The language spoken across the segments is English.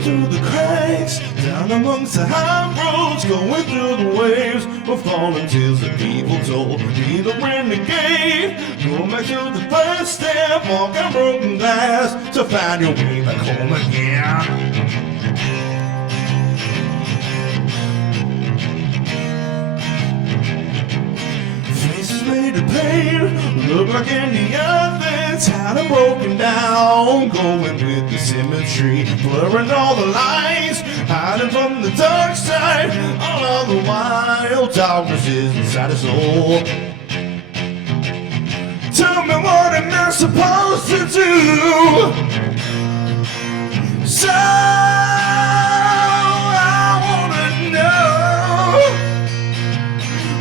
Slipping through the cracks, down amongst the high roads, going through the waves of fallen tears that people told me the renegade. Going back to the first step, walking broken glass to find your way back home again. Made of pain, look like any other, tired and broken down, going with the symmetry, blurring all the lines, hiding from the dark side, all of the wild darkness is inside his soul. Tell me what am I supposed to do? So I wanna know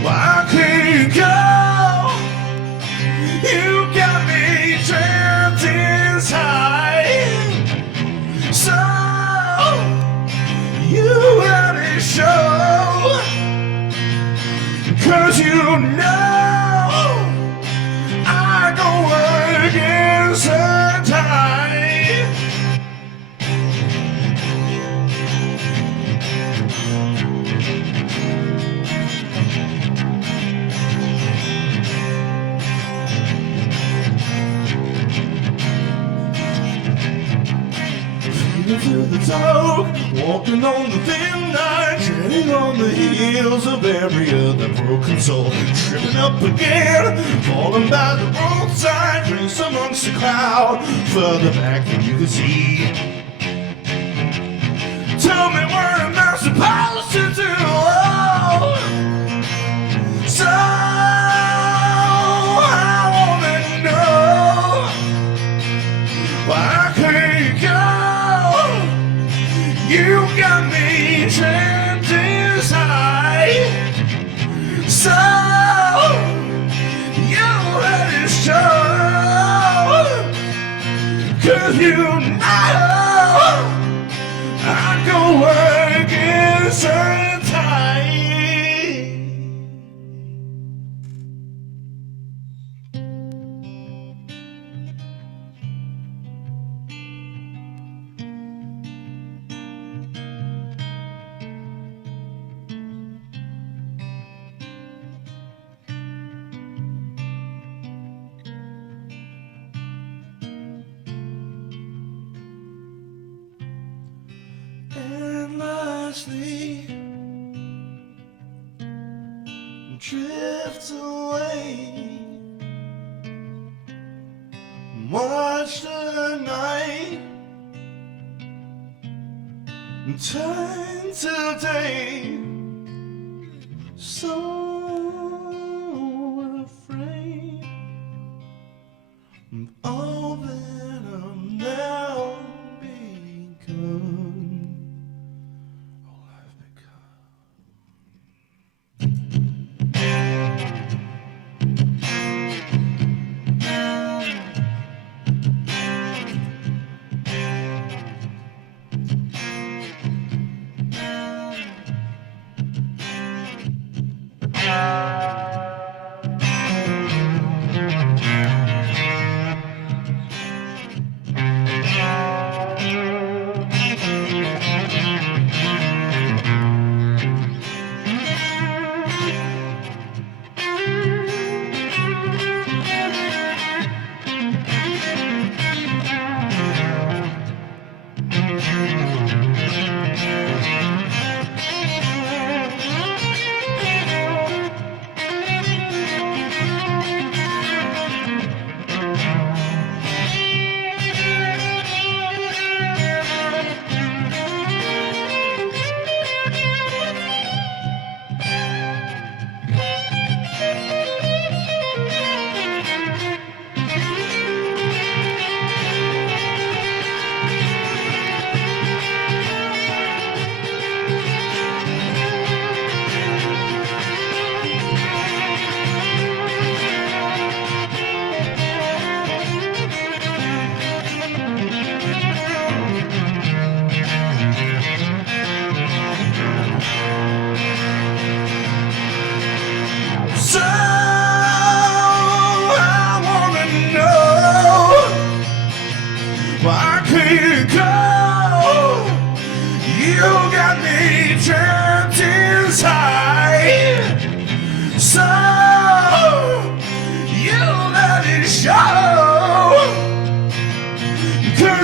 why I can't go. You got me trapped inside. So you had to show, 'cause you know I go against the tide. To the dark, walking on the thin line, treading on the heels of every other broken soul, tripping up again, falling by the roadside, trace amongst the crowd, further back than you can see. Tell me what am I supposed to do? Oh, so I wanna know why I can't go. You got me trapped inside. So you let it show, 'cause you know I go against the tide. Endlessly drift away, watch the night turn to day. So afraid of all that I'm now become.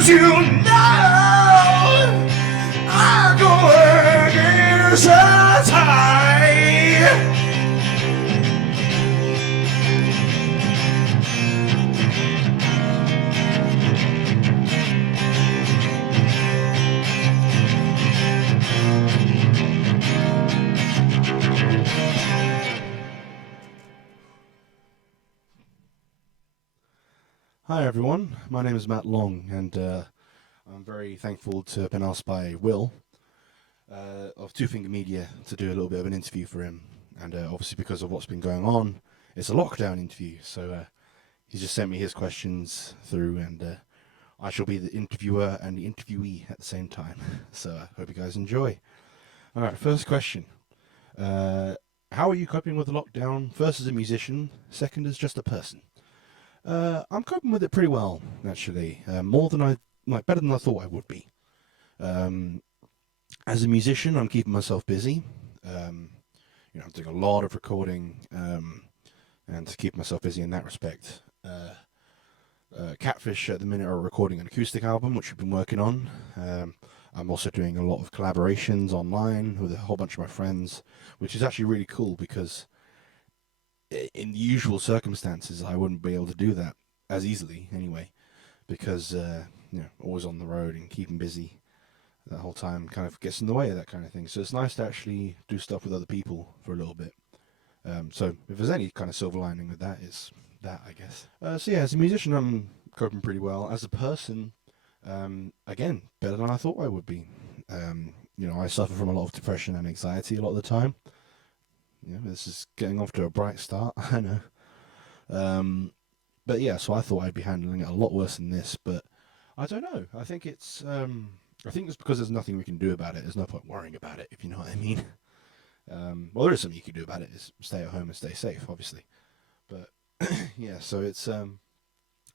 'cause you know I'm going against the tide. Hi everyone, my name is Matt Long, and I'm very thankful to have been asked by Will of Two Finger Media to do a little bit of an interview for him. And obviously because of what's been going on, it's a lockdown interview, so he's just sent me his questions through, and I shall be the interviewer and the interviewee at the same time. So I hope you guys enjoy. Alright, first question. How are you coping with the lockdown? First as a musician, second as just a person. I'm coping with it pretty well, actually. Better than I thought I would be. As a musician, I'm keeping myself busy. I'm doing a lot of recording, and to keep myself busy in that respect. Catfish at the minute are recording an acoustic album, which we've been working on. I'm also doing a lot of collaborations online with a whole bunch of my friends, which is actually really cool because in the usual circumstances, I wouldn't be able to do that as easily anyway, because always on the road and keeping busy the whole time kind of gets in the way of that kind of thing. So it's nice to actually do stuff with other people for a little bit. So if there's any kind of silver lining with that, it's that, I guess. So yeah, as a musician, I'm coping pretty well. As a person, again, better than I thought I would be. I suffer from a lot of depression and anxiety a lot of the time. This is getting off to a bright start, I know. But yeah, so I thought I'd be handling it a lot worse than this, but I don't know. I think it's because there's nothing we can do about it. There's no point worrying about it, if you know what I mean. Well, there is something you can do about it, is stay at home and stay safe, obviously. But yeah, so it's no,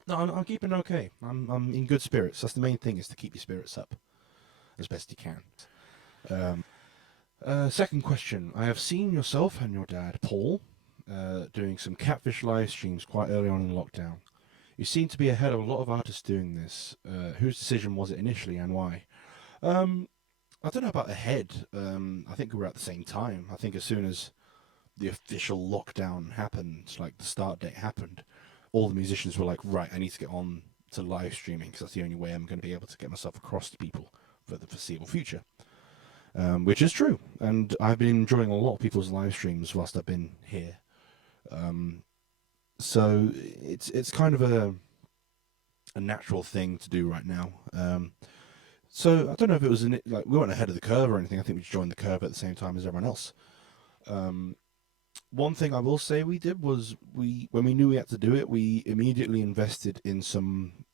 I'm keeping okay. I'm in good spirits. That's the main thing, is to keep your spirits up as best you can. Second question. I have seen yourself and your dad, Paul, doing some Catfish live streams quite early on in lockdown. You seem to be ahead of a lot of artists doing this. Whose decision was it initially, and why? I don't know about ahead. I think we were at the same time. I think as soon as the official lockdown happened, like the start date happened, all the musicians were like, right, I need to get on to live streaming because that's the only way I'm going to be able to get myself across to people for the foreseeable future. Which is true, and I've been enjoying a lot of people's live streams whilst I've been here. So it's kind of a natural thing to do right now. So I don't know if it was like we weren't ahead of the curve or anything. I think we just joined the curve at the same time as everyone else. One thing I will say we did was when we knew we had to do it, we immediately invested in some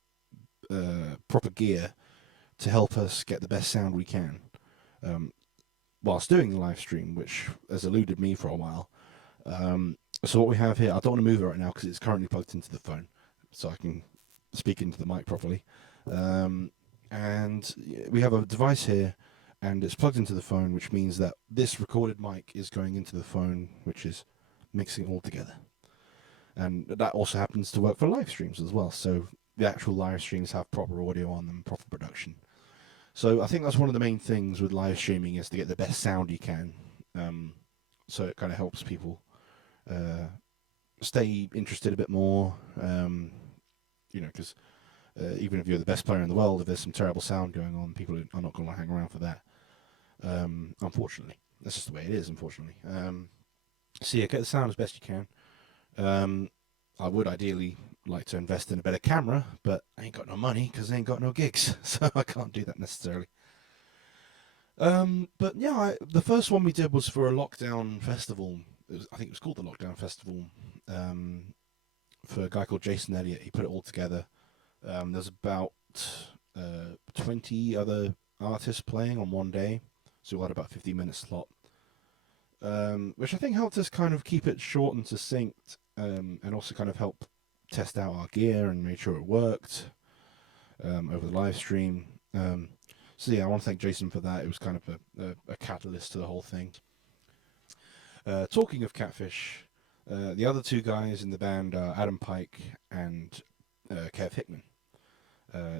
proper gear to help us get the best sound we can. Whilst doing the live stream, which has eluded me for a while. So what we have here, I don't want to move it right now because it's currently plugged into the phone, so I can speak into the mic properly. And we have a device here, and it's plugged into the phone, which means that this recorded mic is going into the phone, which is mixing it all together. And that also happens to work for live streams as well, so the actual live streams have proper audio on them, proper production. So I think that's one of the main things with live streaming, is to get the best sound you can. So it kind of helps people stay interested a bit more. Because even if you're the best player in the world, if there's some terrible sound going on, people are not going to hang around for that. Unfortunately, that's just the way it is. Unfortunately, so yeah, get the sound as best you can. I would ideally like to invest in a better camera, but I ain't got no money because I ain't got no gigs, so I can't do that necessarily. But yeah, the first one we did was for a lockdown festival. I think it was called the Lockdown Festival, for a guy called Jason Elliott. He put it all together. There's about 20 other artists playing on one day, so we had about 15-minute slot, which I think helped us kind of keep it short and succinct, and also kind of help test out our gear and make sure it worked over the live stream. So yeah, I want to thank Jason for that. It was kind of a catalyst to the whole thing. Talking of Catfish, the other two guys in the band are Adam Pike and Kev Hickman.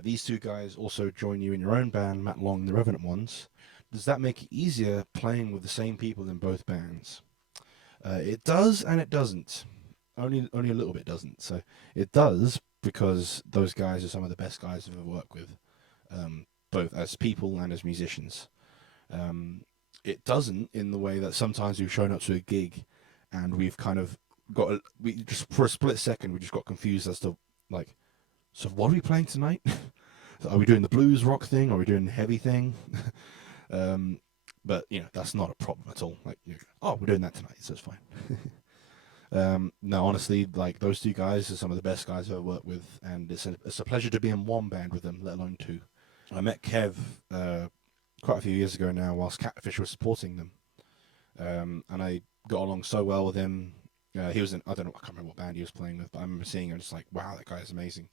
These two guys also join you in your own band, Matt Long and the Revenant Ones. Does that make it easier playing with the same people in both bands? It does and it doesn't. Only a little bit doesn't. So it does because those guys are some of the best guys I've ever worked with, both as people and as musicians. It doesn't in the way that sometimes we've shown up to a gig and we've kind of we just for a split second we just got confused as to like, so what are we playing tonight? Are we doing the blues rock thing? Are we doing the heavy thing? um, but that's not a problem at all. Like, oh, we're doing that tonight, so it's fine. No, honestly, like those two guys are some of the best guys I've ever worked with, and it's a pleasure to be in one band with them, let alone two. I met Kev quite a few years ago now, whilst Catfish was supporting them, and I got along so well with him. He was in, I don't know, I can't remember what band he was playing with, but I remember seeing him just like, wow, that guy is amazing.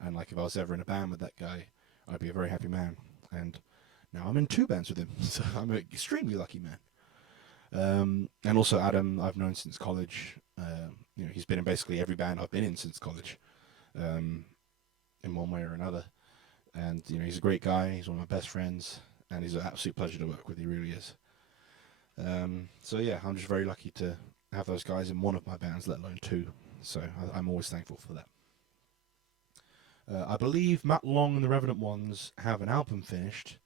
And like if I was ever in a band with that guy, I'd be a very happy man. And now I'm in two bands with him, so I'm an extremely lucky man. And also Adam, I've known since college. He's been in basically every band I've been in since college, um, in one way or another. And he's a great guy. He's one of my best friends, and he's an absolute pleasure to work with. He really is. So yeah, I'm just very lucky to have those guys in one of my bands, let alone two. So I'm always thankful for that. I believe Matt Long and the Revenant Ones have an album finished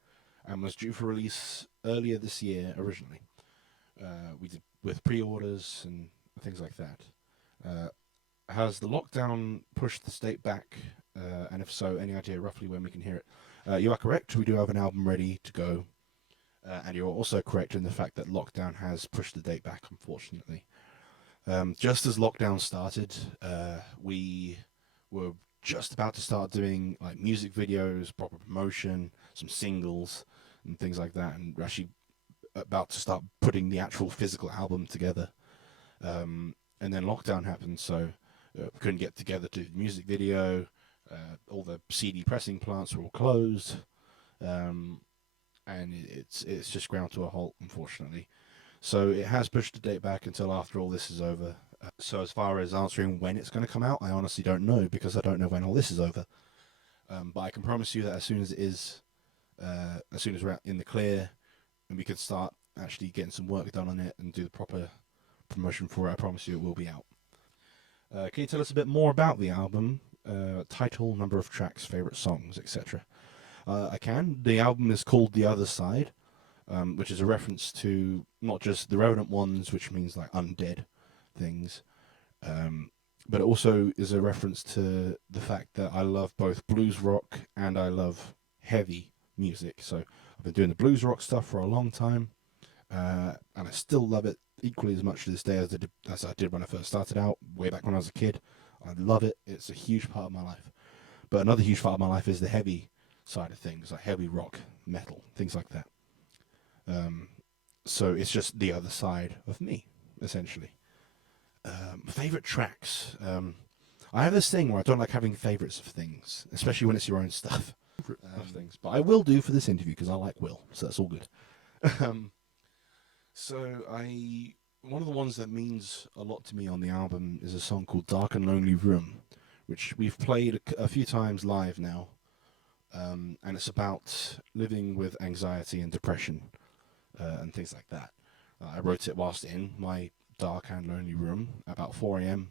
and was due for release earlier this year originally. We did with pre-orders and things like that. Has the lockdown pushed the date back? And if so, any idea roughly when we can hear it? You are correct. We do have an album ready to go. And you're also correct in the fact that lockdown has pushed the date back, unfortunately. Just as lockdown started, we were just about to start doing like music videos, proper promotion, some singles, and things like that, and we're actually about to start putting the actual physical album together. And then lockdown happened, so we couldn't get together to do the music video. All the CD pressing plants were all closed, and it's just ground to a halt, unfortunately. So it has pushed the date back until after all this is over. So as far as answering when it's going to come out, I honestly don't know because I don't know when all this is over. But I can promise you that as soon as it is, as soon as we're in the clear and we can start actually getting some work done on it and do the proper promotion for it, I promise you it will be out. Can you tell us a bit more about the album? Title, number of tracks, favourite songs, etc. I can. The album is called The Other Side, which is a reference to not just the Revenant Ones, which means like undead things, but it also is a reference to the fact that I love both blues rock and I love heavy music. So I've been doing the blues rock stuff for a long time, and I still love it equally as much to this day as I did when I first started out, way back when I was a kid. I love it. It's a huge part of my life. But another huge part of my life is the heavy side of things, like heavy rock, metal, things like that. So it's just the other side of me, essentially. Favorite tracks. I have this thing where I don't like having favorites of things, especially when it's your own stuff. Of things, but I will do for this interview because I like Will, so that's all good. So one of the ones that means a lot to me on the album is a song called "Dark and Lonely Room," which we've played a few times live now, and it's about living with anxiety and depression and things like that. I wrote it whilst in my dark and lonely room about 4 a.m.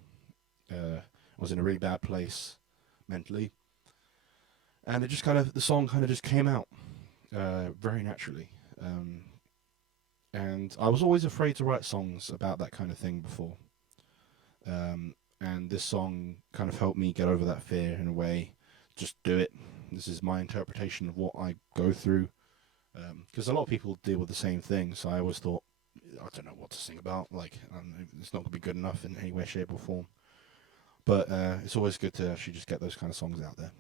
I was in a really bad place mentally, and the song kind of just came out very naturally. And I was always afraid to write songs about that kind of thing before. And this song kind of helped me get over that fear in a way. Just do it. This is my interpretation of what I go through. Because a lot of people deal with the same thing, so I always thought, I don't know what to sing about. Like, it's not going to be good enough in any way, shape, or form. But it's always good to actually just get those kind of songs out there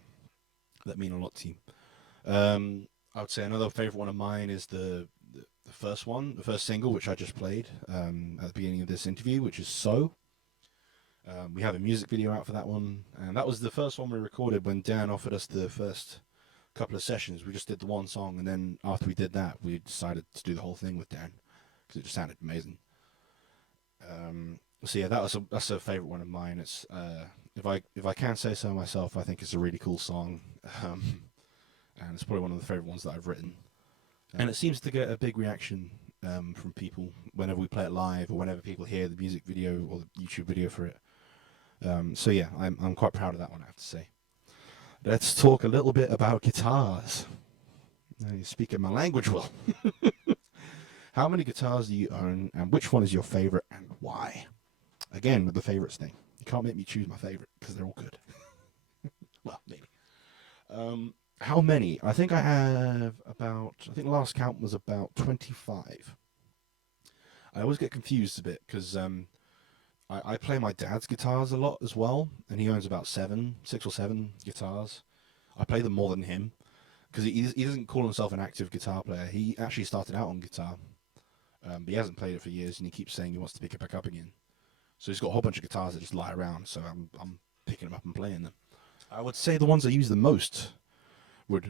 that mean a lot to you. I would say another favourite one of mine is the first one, the first single, which I just played at the beginning of this interview, which is So. We have a music video out for that one, and that was the first one we recorded when Dan offered us the first couple of sessions. We just did the one song, and then after we did that, we decided to do the whole thing with Dan because it just sounded amazing. So yeah, that's a favourite one of mine. It's if I can say so myself, I think it's a really cool song. um, and it's probably one of the favorite ones that I've written. And it seems to get a big reaction from people whenever we play it live, or whenever people hear the music video or the YouTube video for it. So yeah, I'm quite proud of that one, I have to say. Let's talk a little bit about guitars. Now you're speaking my language, Will. How many guitars do you own, and which one is your favorite, and why? Again, with the favorites thing. You can't make me choose my favorite, because they're all good. Well, maybe. How many? I think I have about, I think the last count was about 25. I always get confused a bit, because I play my dad's guitars a lot as well, and he owns about 6 or 7 guitars. I play them more than him, because he doesn't call himself an active guitar player. He actually started out on guitar, but he hasn't played it for years, and he keeps saying he wants to pick it back up again. So he's got a whole bunch of guitars that just lie around, so I'm picking them up and playing them. I would say the ones I use the most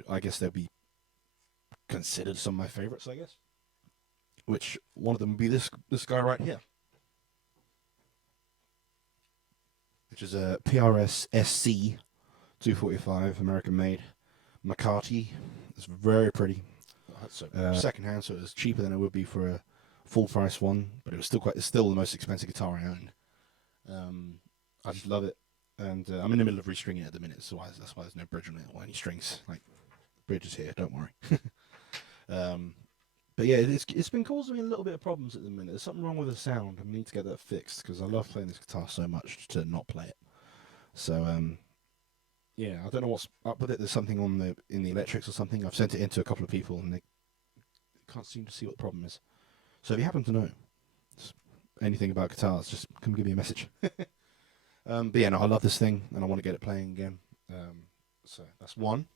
I guess they'd be considered some of my favorites, I guess. Which one of them would be this guy right here, which is a PRS SC 245, American made. McCarty. It's very pretty. Second hand, so it's cheaper than it would be for a full price one, but it's still the most expensive guitar I own. I just love it, and I'm in the middle of restringing it at the minute, so that's why there's no bridge on it or any strings. Like, bridge is here, don't worry. But yeah, it's been causing me a little bit of problems at the minute. There's something wrong with the sound. I need to get that fixed, because I love playing this guitar so much to not play it. So yeah, I don't know what's up with it. There's something in the electrics or something. I've sent it in to a couple of people, and they can't seem to see what the problem is. So if you happen to know anything about guitars, just come give me a message. But yeah, no, I love this thing, and I want to get it playing again. So that's one.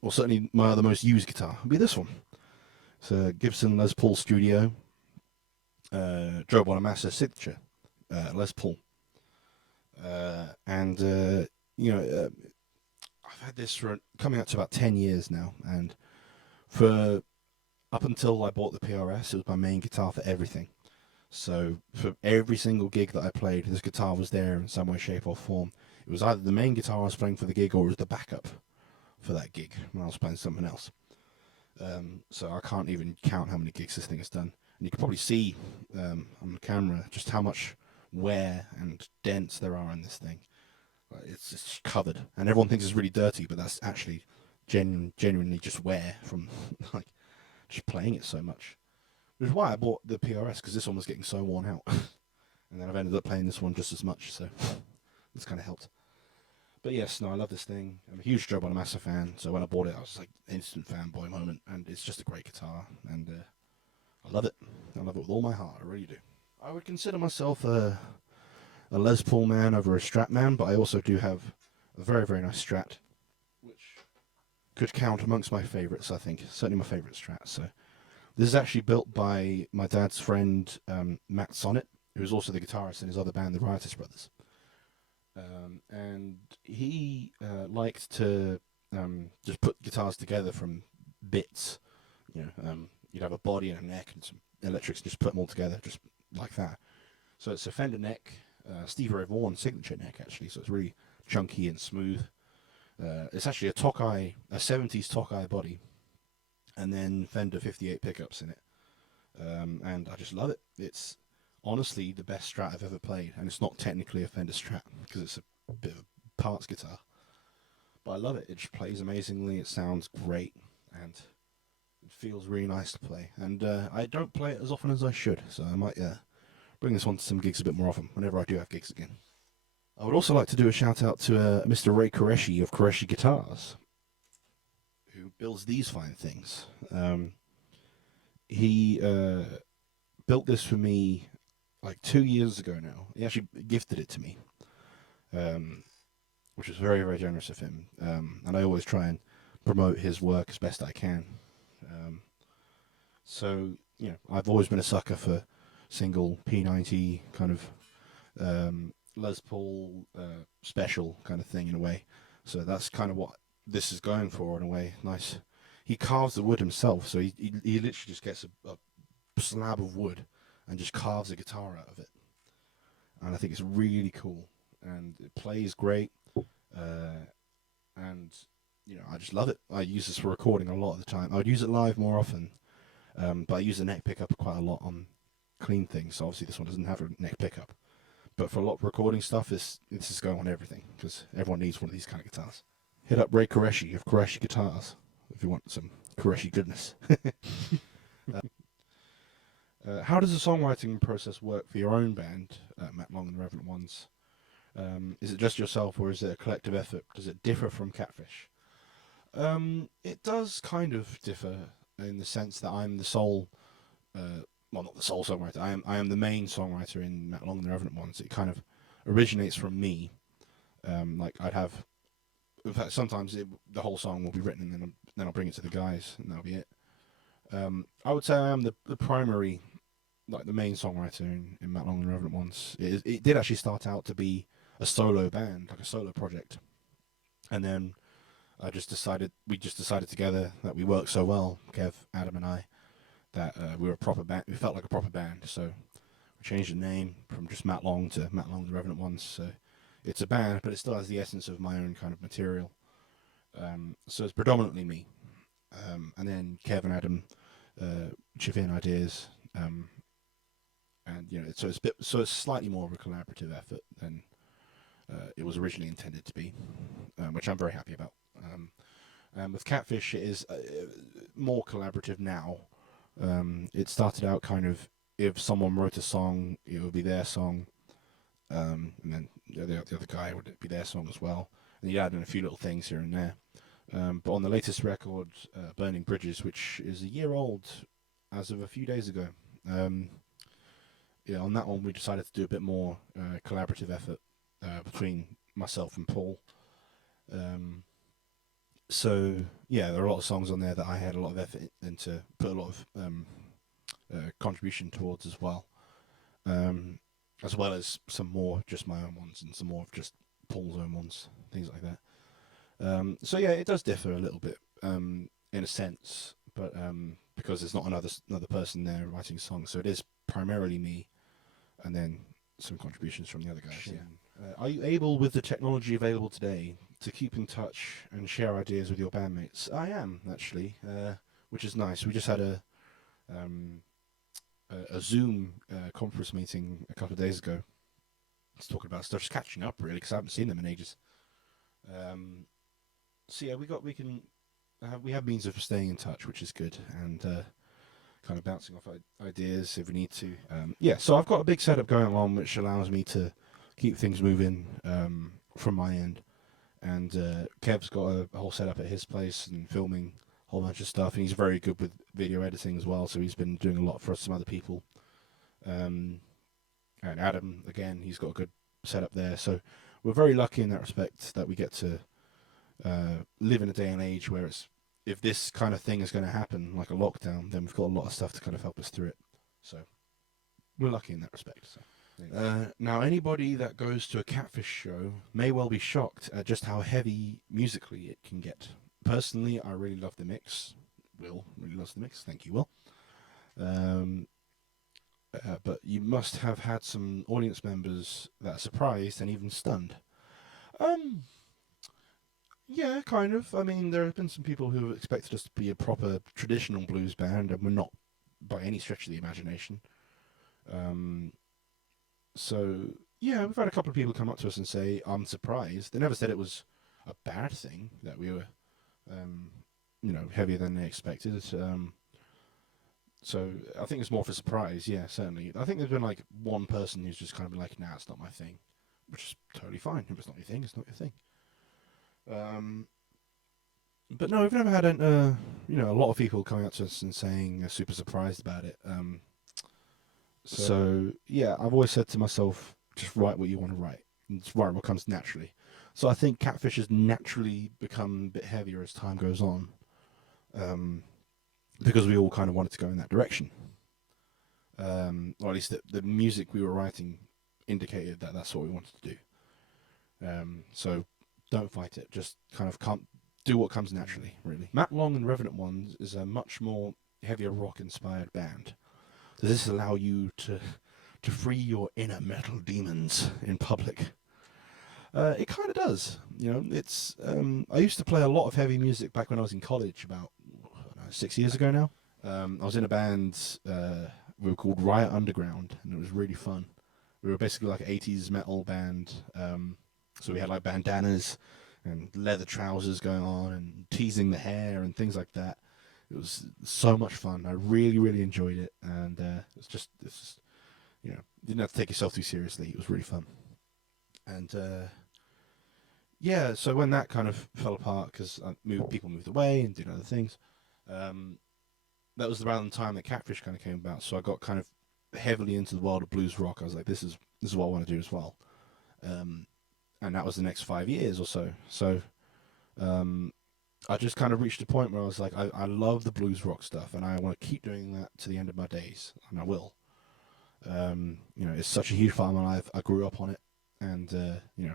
Well, certainly my other most used guitar would be this one. It's a Gibson Les Paul Studio, Joe Bonamassa signature Les Paul. And I've had this for coming up to about 10 years now, and up until I bought the PRS, it was my main guitar for everything. So for every single gig that I played, this guitar was there in some way, shape, or form. It was either the main guitar I was playing for the gig, or it was the backup for that gig when I was playing something else. So I can't even count how many gigs this thing has done. And you can probably see on the camera just how much wear and dents there are in this thing. It's just covered, and everyone thinks it's really dirty, but that's actually genuinely just wear from like just playing it so much. Which is why I bought the PRS, because this one was getting so worn out. And then I've ended up playing this one just as much, so it's kind of helped. But yes, no, I love this thing. I'm a huge Joe Bonamassa fan, so when I bought it, I was like instant fanboy moment, and it's just a great guitar, and I love it. I love it with all my heart. I really do. I would consider myself a Les Paul man over a Strat man, but I also do have a very, very nice Strat, which could count amongst my favourites, I think. Certainly my favourite Strat. So this is actually built by my dad's friend, Matt Sonnet, who's also the guitarist in his other band, the Riotous Brothers. And he liked to just put guitars together from bits. You'd have a body and a neck and some electrics, and just put them all together, just like that. So it's a Fender neck, Stevie Ray Vaughan signature neck, actually. So it's really chunky and smooth. It's actually a 70s Tokai body, and then Fender 58 pickups in it. And I just love it. It's honestly the best Strat I've ever played, and it's not technically a Fender Strat because it's a bit of a parts guitar. But I love it. It just plays amazingly. It sounds great, and it feels really nice to play. And I don't play it as often as I should, so I might bring this one to some gigs a bit more often whenever I do have gigs again. I would also like to do a shout out to Mr. Ray Qureshi of Qureshi Guitars, who builds these fine things. He built this for me like 2 years ago now. He actually gifted it to me, which was very, very generous of him. And I always try and promote his work as best I can. So, I've always been a sucker for single P90 kind of Les Paul special kind of thing in a way. So that's kind of what this is going for in a way. Nice. He carves the wood himself, so he literally just gets a slab of wood and just carves a guitar out of it. And I think it's really cool, and it plays great. And I just love it. I use this for recording a lot of the time. I would use it live more often, but I use the neck pickup quite a lot on clean things. So obviously this one doesn't have a neck pickup. But for a lot of recording stuff, this is going on everything because everyone needs one of these kind of guitars. Hit up Ray Qureshi of Qureshi Guitars if you want some Qureshi goodness. How does the songwriting process work for your own band, Matt Long and the Revenant Ones? Is it just yourself, or is it a collective effort? Does it differ from Catfish? It does kind of differ in the sense that I'm the sole, well, not the sole songwriter. I am the main songwriter in Matt Long and the Revenant Ones. It kind of originates from me. Like I'd have, in fact, sometimes the whole song will be written, and then I'll bring it to the guys, and that'll be it. I would say I am the primary, like the main songwriter in Matt Long and the Revenant Ones. It did actually start out to be a solo band, like a solo project, and then we just decided together that we worked so well, Kev, Adam, and I, that we were a proper band. We felt like a proper band, so we changed the name from just Matt Long to Matt Long and the Revenant Ones. So it's a band, but it still has the essence of my own kind of material. So it's predominantly me, and then Kev and Adam chip in ideas, and so it's slightly more of a collaborative effort than it was originally intended to be, which I'm very happy about. With Catfish, it is more collaborative now. It started out kind of, if someone wrote a song, it would be their song, and then the other guy would be their song as well. And you add in a few little things here and there. But on the latest record, Burning Bridges, which is a year old as of a few days ago, on that one we decided to do a bit more collaborative effort between myself and Paul. So there are a lot of songs on there that I had a lot of effort into, put a lot of contribution towards as well as some more just my own ones and some more of just Paul's own ones, things like that. It does differ a little bit in a sense, but because there's not another person there writing songs, so it is primarily me, and then some contributions from the other guys. Yeah. Are you able, with the technology available today, to keep in touch and share ideas with your bandmates? I am, actually, which is nice. We just had a Zoom conference meeting a couple of days ago. Just talking about stuff, just catching up really, because I haven't seen them in ages. We have means of staying in touch, which is good, and kind of bouncing off ideas if we need to. So I've got a big setup going on, which allows me to keep things moving from my end. And Kev's got a whole setup at his place and filming a whole bunch of stuff, and he's very good with video editing as well, so he's been doing a lot for some other people. And Adam, again, he's got a good setup there, so we're very lucky in that respect that we get to live in a day and age where if this kind of thing is going to happen, like a lockdown, then we've got a lot of stuff to kind of help us through it. So we're lucky in that respect. So. Now, anybody that goes to a Catfish show may well be shocked at just how heavy musically it can get. Personally, I really love the mix. Will really loves the mix. Thank you, Will. But you must have had some audience members that are surprised and even stunned. Yeah, kind of. I mean, there have been some people who have expected us to be a proper traditional blues band, and we're not by any stretch of the imagination. We've had a couple of people come up to us and say, I'm surprised. They never said it was a bad thing, that we were, heavier than they expected. So I think it's more for surprise, yeah, certainly. I think there's been like one person who's just kind of been like, nah, it's not my thing, which is totally fine. If it's not your thing, it's not your thing. But no, we've never had a lot of people coming up to us and saying they're super surprised about it. I've always said to myself, just write what you want to write. And just write what comes naturally. So I think Catfish has naturally become a bit heavier as time goes on, because we all kind of wanted to go in that direction. Or at least the music we were writing indicated that that's what we wanted to do. So don't fight it. Just kind of do what comes naturally, really. Matt Long and Revenant Ones is a much more heavier rock-inspired band. Does this allow you to free your inner metal demons in public? It kind of does. You know, it's. I used to play a lot of heavy music back when I was in college, about I don't know, 6 years ago now. I was in a band. We were called Riot Underground, and it was really fun. We were basically like an 80s metal band. So we had like bandanas and leather trousers going on, and teasing the hair and things like that. It was so much fun. I really, really enjoyed it, and it's just, you know, you didn't have to take yourself too seriously. It was really fun, and yeah. So when that kind of fell apart because people moved away and did other things, um, that was around the time that Catfish kind of came about. So I got kind of heavily into the world of blues rock. I was like, this is what I want to do as well, and that was the next 5 years or so. So um, I just kind of reached a point where I was like, I love the blues rock stuff, and I want to keep doing that to the end of my days, and I will. You know, it's such a huge part of my life. I grew up on it, and you know,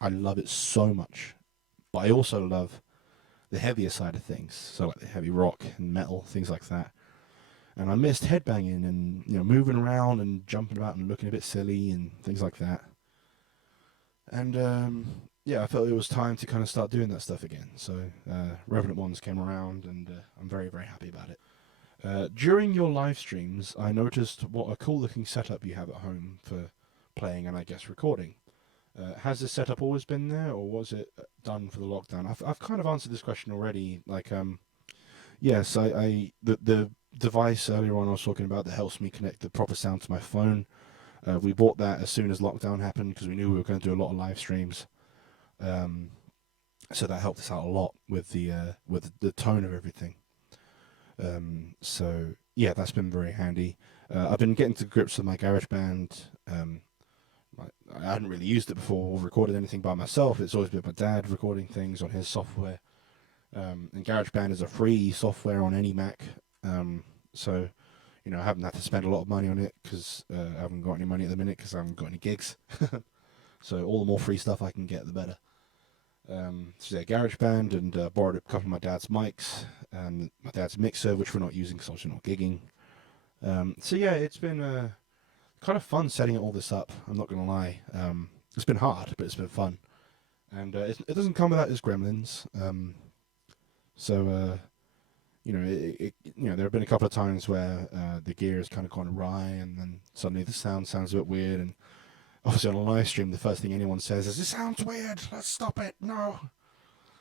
I love it so much. But I also love the heavier side of things, so like the heavy rock and metal, things like that. And I missed headbanging and moving around and jumping about and looking a bit silly and things like that. And yeah, I felt it was time to kind of start doing that stuff again. So Revenant Ones came around, and I'm very, very happy about it. During your live streams, I noticed what a cool looking setup you have at home for playing and I guess recording. Has this setup always been there, or was it done for the lockdown? I've kind of answered this question already. Like, yes, the device earlier on I was talking about that helps me connect the proper sound to my phone. We bought that as soon as lockdown happened because we knew we were going to do a lot of live streams. Um, so that helped us out a lot with the tone of everything. So yeah, that's been very handy. I've been getting to grips with my GarageBand. I hadn't really used it before or recorded anything by myself. It's always been my dad recording things on his software. And GarageBand is a free software on any Mac. So I haven't had to spend a lot of money on it because I haven't got any money at the minute because I haven't got any gigs. So all the more free stuff I can get, the better. So yeah, GarageBand, and borrowed a couple of my dad's mics and my dad's mixer, which we're not using because obviously not gigging. So yeah, it's been kind of fun setting all this up. I'm not gonna lie. It's been hard, but it's been fun, and it doesn't come without its gremlins. So there have been a couple of times where the gear has kind of gone awry, and then suddenly the sound sounds a bit weird, and obviously on a live stream, the first thing anyone says is, "This sounds weird. Let's stop it. No."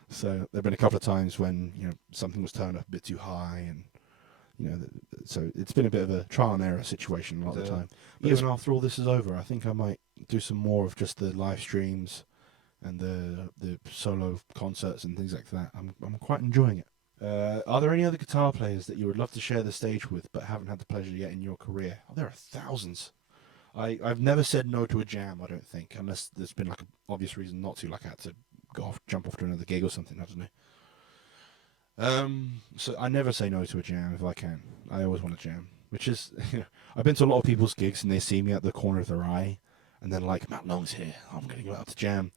So there've been a couple of times when something was turned up a bit too high, and so it's been a bit of a trial and error situation a lot of the time. But even after all this is over, I think I might do some more of just the live streams and the solo concerts and things like that. I'm quite enjoying it. Are there any other guitar players that you would love to share the stage with but haven't had the pleasure yet in your career? Oh, there are thousands. I've never said no to a jam, I don't think, unless there's been like an obvious reason not to, like I had to jump off to another gig or something, I don't know. So I never say no to a jam if I can. I always want to jam, which is, I've been to a lot of people's gigs and they see me at the corner of their eye, and then like, Matt Long's here, I'm going to go out to jam.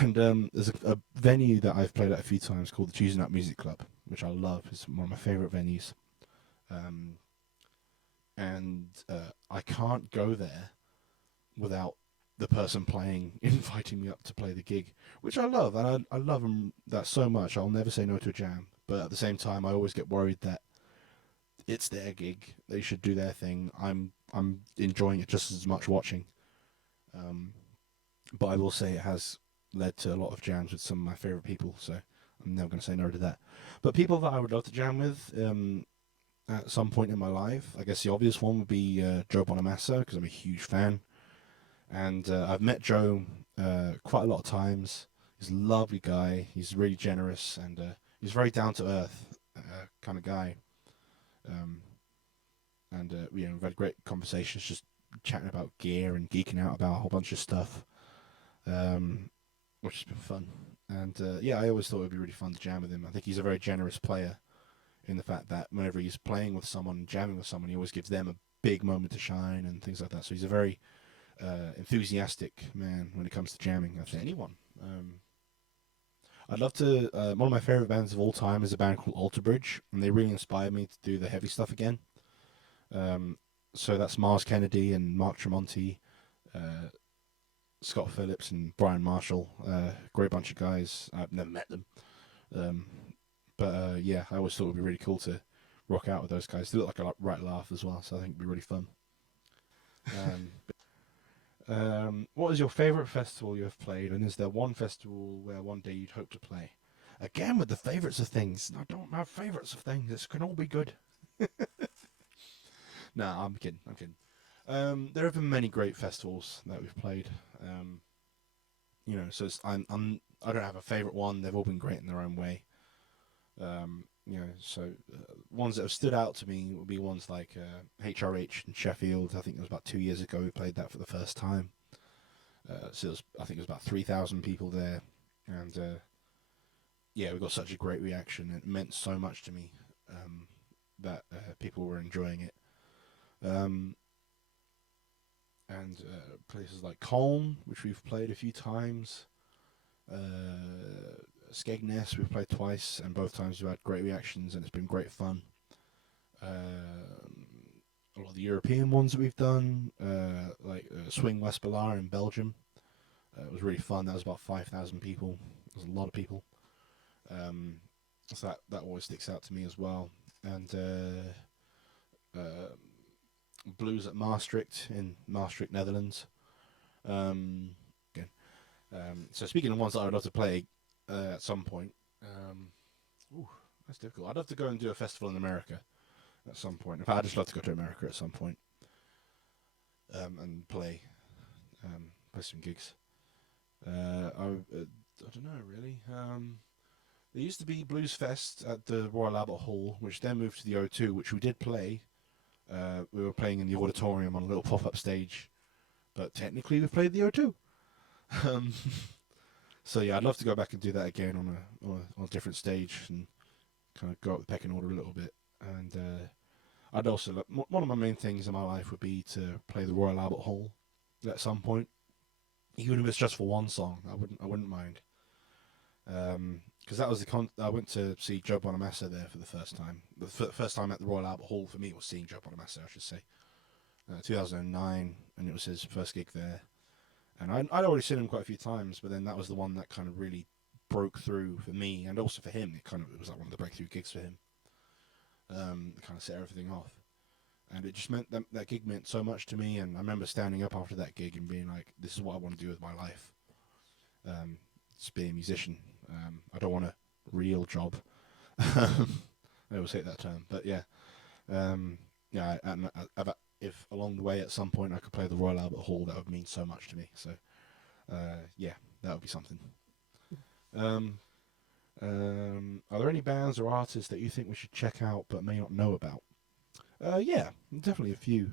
And there's a venue that I've played at a few times called the Choosing Up Music Club, which I love. It's one of my favourite venues. And I can't go there without the person playing inviting me up to play the gig, which I love, and I love them that so much. I'll never say no to a jam, but at the same time, I always get worried that it's their gig; they should do their thing. I'm enjoying it just as much watching, but I will say it has led to a lot of jams with some of my favorite people. So I'm never going to say no to that. But people that I would love to jam with at some point in my life, I guess the obvious one would be Joe Bonamassa because I'm a huge fan. And I've met Joe quite a lot of times. He's a lovely guy. He's really generous, and he's very down to earth kind of guy. And we've had great conversations, just chatting about gear and geeking out about a whole bunch of stuff, which has been fun. And yeah, I always thought it would be really fun to jam with him. I think he's a very generous player in the fact that whenever he's playing with someone, jamming with someone, he always gives them a big moment to shine and things like that. So he's a very enthusiastic man when it comes to jamming. I think anyone. I'd love to. One of my favorite bands of all time is a band called Alter Bridge, and they really inspired me to do the heavy stuff again. So that's Mars Kennedy and Mark Tremonti. Scott Phillips and Brian Marshall. Great bunch of guys. I've never met them. But yeah, I always thought it would be really cool to rock out with those guys. They look like a right laugh as well, so I think it'd be really fun. What is your favourite festival you have played, and is there one festival where one day you'd hope to play? Again, with the favourites of things. I don't have favourites of things. It can all be good. Nah, I'm kidding. I'm kidding. There have been many great festivals that we've played. So I don't have a favourite one. They've all been great in their own way. Ones that have stood out to me would be ones like HRH in Sheffield. I think it was about 2 years ago we played that for the first time. I think it was about 3,000 people there, and yeah, we got such a great reaction. It meant so much to me that people were enjoying it. And places like Colne, which we've played a few times. Skegness we've played twice, and both times we've had great reactions, and it's been great fun. A lot of the European ones that we've done, like Swing West Balar in Belgium, it was really fun. That was about 5,000 people. It was a lot of people. So that always sticks out to me as well. And Blues at Maastricht in Maastricht, Netherlands. Again. So speaking of ones that I would love to play at some point, that's difficult. I'd love to go and do a festival in America at some point. In fact, I'd just love to go to America at some point and play some gigs. I don't know really. There used to be Blues Fest at the Royal Albert Hall, which then moved to the O2, which we did play. We were playing in the auditorium on a little pop-up stage, but technically we played the O2. So yeah, I'd love to go back and do that again on a different stage and kind of go up the pecking order a little bit. And I'd also one of my main things in my life would be to play the Royal Albert Hall at some point, even if it's just for one song. I wouldn't mind. Because that was I went to see Joe Bonamassa there for the first time. The first time at the Royal Albert Hall for me was seeing Joe Bonamassa, I should say. 2009, and it was his first gig there. And I'd already seen him quite a few times, but then that was the one that kind of really broke through for me, and also for him. It was like one of the breakthrough gigs for him. It kind of set everything off. And it just meant that gig meant so much to me, and I remember standing up after that gig and being like, this is what I want to do with my life. Just be a musician. I don't want a real job. I always hate that term, but yeah. If along the way at some point I could play the Royal Albert Hall, that would mean so much to me. So, yeah, that would be something. Are there any bands or artists that you think we should check out but may not know about? Yeah, definitely a few.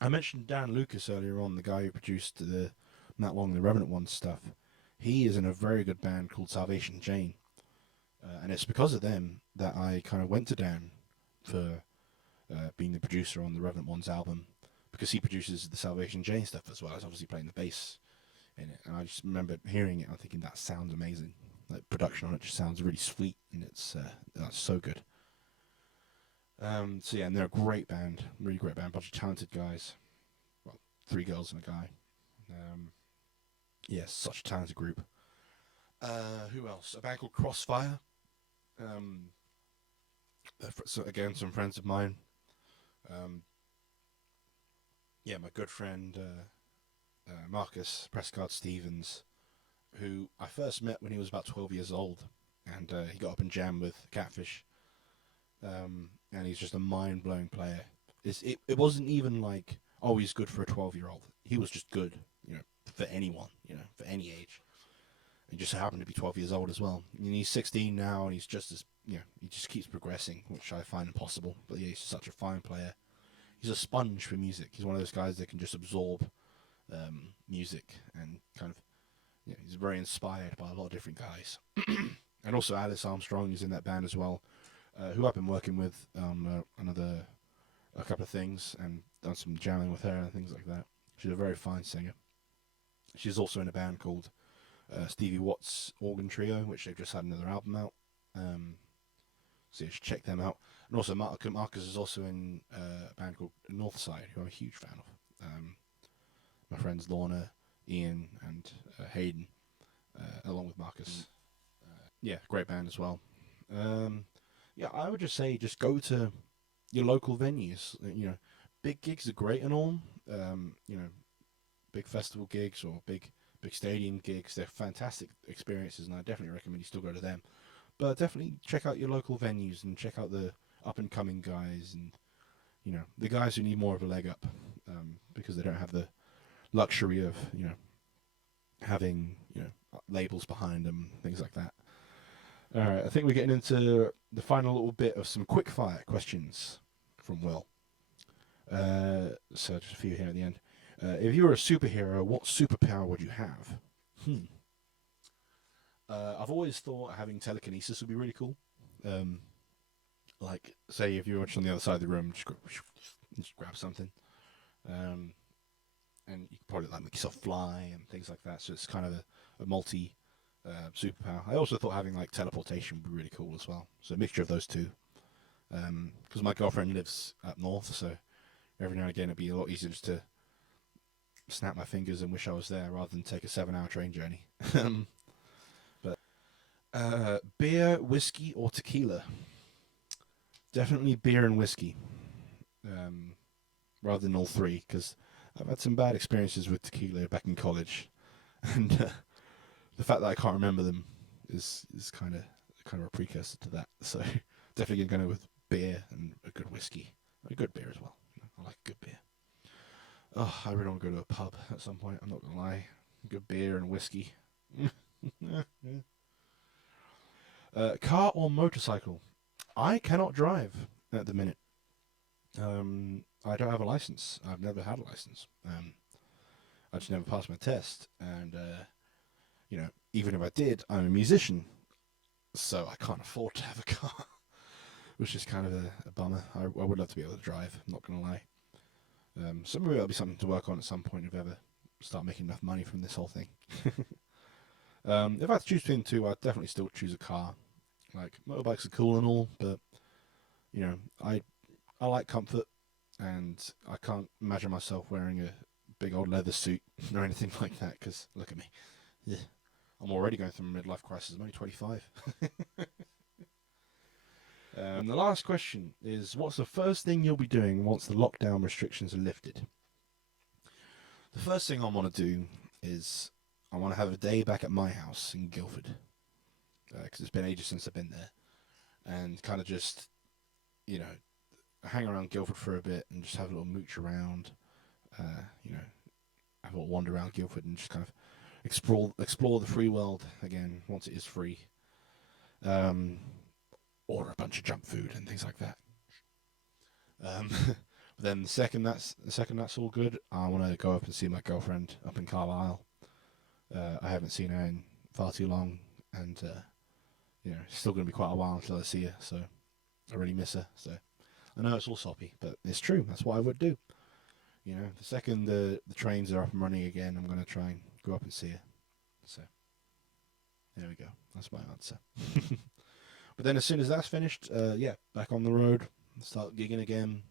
I mentioned Dan Lucas earlier on, the guy who produced the Matt Long, the Revenant One stuff. He is in a very good band called Salvation Jane. And it's because of them that I kind of went to Dan for being the producer on the Revenant One's album, because he produces the Salvation Jane stuff as well as obviously playing the bass in it. And I just remember hearing it and thinking that sounds amazing. Like, production on it just sounds really sweet, and that's so good. So yeah, and they're a great band, really great band, bunch of talented guys. Well, 3 girls and a guy. Yeah, such a talented group. Who else? A band called Crossfire. So again, some friends of mine. Yeah, my good friend Marcus Prescott Stevens, who I first met when he was about 12 years old, and he got up and jammed with Catfish. And he's just a mind-blowing player. It wasn't even like, oh, he's good for a 12-year-old. He was just good, for anyone, for any age. He just happened to be 12 years old as well. I mean, he's 16 now, and he's just as, he just keeps progressing, which I find impossible. But yeah, he's such a fine player. He's a sponge for music. He's one of those guys that can just absorb music, and kind of, he's very inspired by a lot of different guys. And also Alice Armstrong is in that band as well, who I've been working with on a couple of things, and done some jamming with her and things like that. She's a very fine singer. She's also in a band called Stevie Watts Organ Trio, which they've just had another album out. So you should check them out. And also Marcus is also in a band called Northside, who I'm a huge fan of. My friends Lorna, Ian and Hayden, along with Marcus. Yeah, great band as well. Yeah, I would just say just go to your local venues. Big gigs are great and all. Big festival gigs or big stadium gigs, they're fantastic experiences, and I definitely recommend you still go to them. But definitely check out your local venues and check out the up and coming guys, and the guys who need more of a leg up, because they don't have the luxury of having labels behind them, things like that. All right, I think we're getting into the final little bit of some quick fire questions from Will. So just a few here at the end. If you were a superhero, what superpower would you have? I've always thought having telekinesis would be really cool. Like, say if you're watching on the other side of the room, just grab something, and you could probably like make yourself fly and things like that. So it's kind of a multi superpower. I also thought having like teleportation would be really cool as well. So a mixture of those two. Because my girlfriend lives up north, so every now and again it'd be a lot easier just to snap my fingers and wish I was there rather than take a 7-hour train journey. But beer, whiskey, or tequila? Definitely beer and whiskey, rather than all three, because I've had some bad experiences with tequila back in college, and the fact that I can't remember them is kind of a precursor to that. So definitely going to go with beer and a good whiskey, a good beer as well. I like good beer. Oh, I really want to go to a pub at some point. I'm not gonna lie, good beer and whiskey. Car or motorcycle? I cannot drive at the minute. I don't have a license. I've never had a license. I just never passed my test, and even if I did, I'm a musician, so I can't afford to have a car, which is kind of a bummer. I would love to be able to drive. I'm not gonna lie. So maybe that'll be something to work on at some point if I ever start making enough money from this whole thing. If I had to choose between the two, I'd definitely still choose a car. Like, motorbikes are cool and all, but I like comfort, and I can't imagine myself wearing a big old leather suit or anything like that. Because look at me, yeah, I'm already going through a midlife crisis. I'm only 25. The last question is, what's the first thing you'll be doing once the lockdown restrictions are lifted? The first thing I want to do is I want to have a day back at my house in Guildford, because it's been ages since I've been there, and kind of just, hang around Guildford for a bit and just have a little mooch around, have a little wander around Guildford and just kind of explore the free world again once it is free. Order a bunch of junk food and things like that. But then the second that's all good, I want to go up and see my girlfriend up in Carlisle. I haven't seen her in far too long, and it's still going to be quite a while until I see her. So I really miss her. So I know it's all soppy, but it's true. That's what I would do. The second the trains are up and running again, I'm going to try and go up and see her. So there we go. That's my answer. But then as soon as that's finished, back on the road, start gigging again,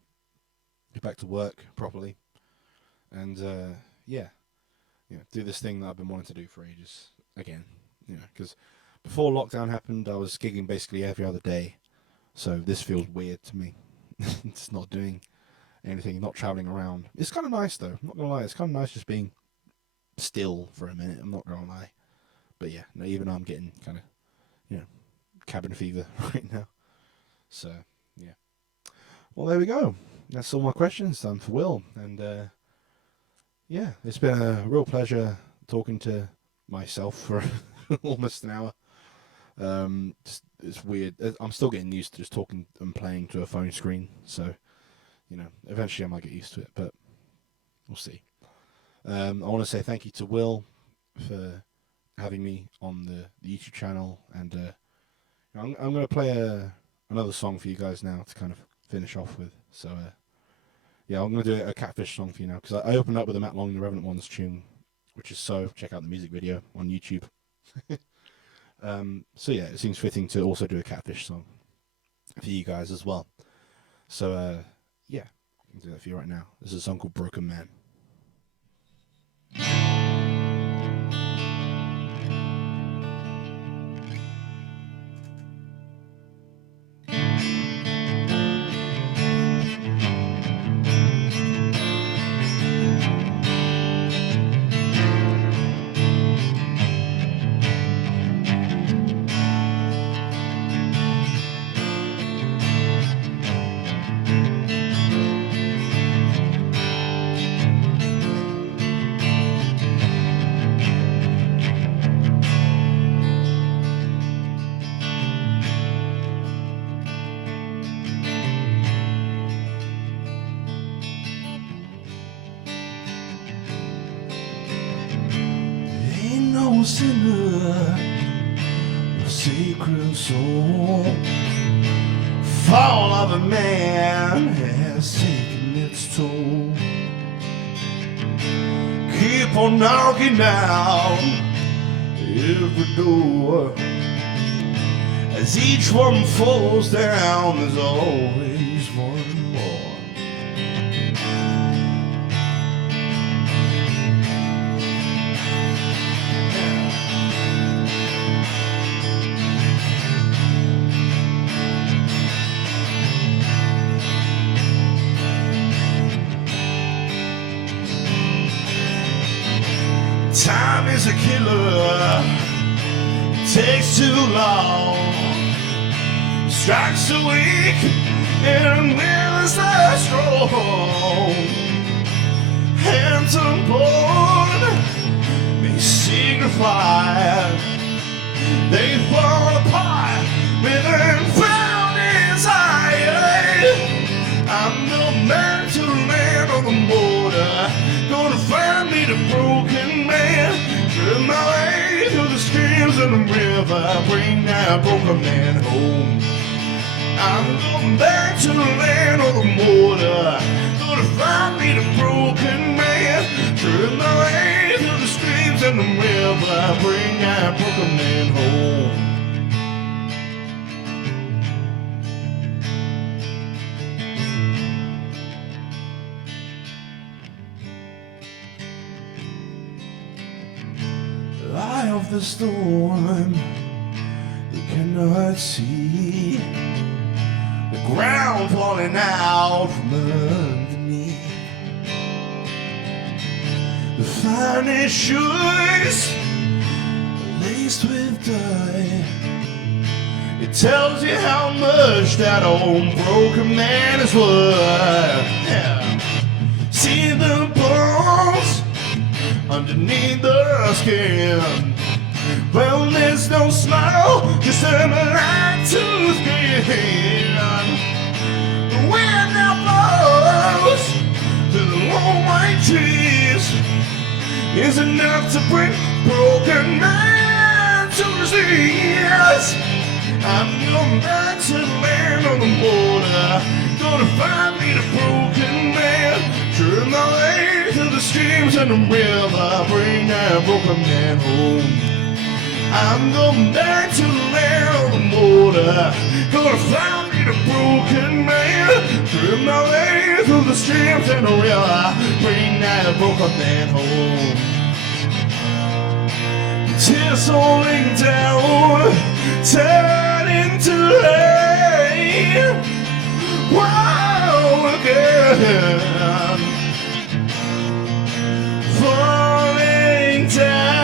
get back to work properly, and do this thing that I've been wanting to do for ages again. Because before lockdown happened, I was gigging basically every other day, so this feels weird to me. It's not doing anything, not traveling around. It's kind of nice though. I'm not gonna lie, it's kind of nice just being still for a minute. I'm not gonna lie, but yeah, no, even though I'm getting kind of cabin fever right now. So yeah. Well, there we go. That's all my questions done for Will, and it's been a real pleasure talking to myself for almost an hour. It's weird. I'm still getting used to just talking and playing to a phone screen. So, eventually I might get used to it, but we'll see. I want to say thank you to Will for having me on the YouTube channel, and I'm going to play another song for you guys now to kind of finish off with. So, I'm going to do a Catfish song for you now, because I opened up with a Matt Long, the Revenant Ones tune, which is So. Check out the music video on YouTube. It seems fitting to also do a Catfish song for you guys as well. So, I can do that for you right now. This is a song called Broken Man. sinner, a sacred soul. Fall of a man has taken its toll. Keep on knocking down every door. As each one falls down, there's always one more. Time is a killer, it takes too long. Strikes the weak and wills the strong. Hands and bone may signify they fall apart with unfound desire. I'm no man to land on the border, gonna find me the broken man. Turn my way through the streams and the river, bring that broken man home. I'm going back to the land of the border, gonna find me the broken man. Turn my way through the streams and the river, bring that broken man home. Eye of the storm, you cannot see the ground falling out from underneath. The finest shoes laced with dye. It tells you how much that old broken man is worth. Yeah. See the bones underneath the skin. Well, there's no smile, just a light to skin. The wind now blows through the long white trees is enough to bring broken man to his knees. I'm going back to the land on the border, gonna find me the broken man. Turn my way through the streams and the river, bring that broken man home. I'm going back to the land on the border, gonna find me the broken man. Turn my way through the streams and the river, bring that broken man home. Tears falling down, turn into rain. Wow, again, falling down.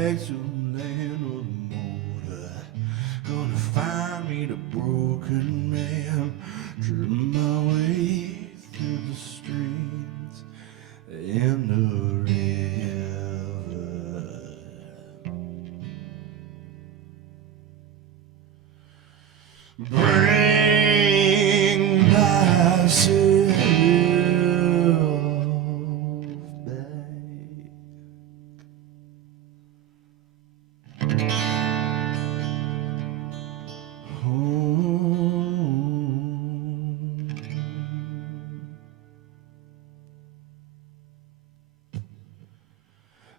back to the land of the motor. Gonna find me the broken man, dream my way through the streets and the river. Bring myself back.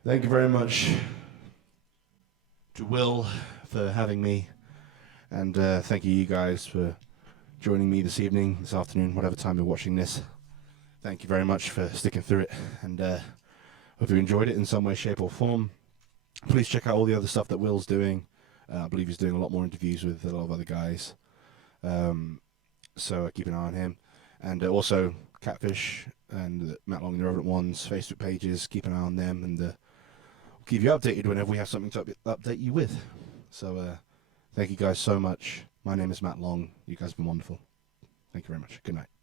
Thank you very much to Will for having me, and thank you guys for joining me this evening, this afternoon, whatever time you're watching this. Thank you very much for sticking through it, and hope you enjoyed it in some way, shape or form. Please check out all the other stuff that Will's doing. I believe he's doing a lot more interviews with a lot of other guys, so keep an eye on him. And also Catfish and Matt Long and the Irrelevant Ones Facebook pages, keep an eye on them, and we'll keep you updated whenever we have something to update you with. So thank you guys so much. My name is Matt Long. You guys have been wonderful. Thank you very much. Good night.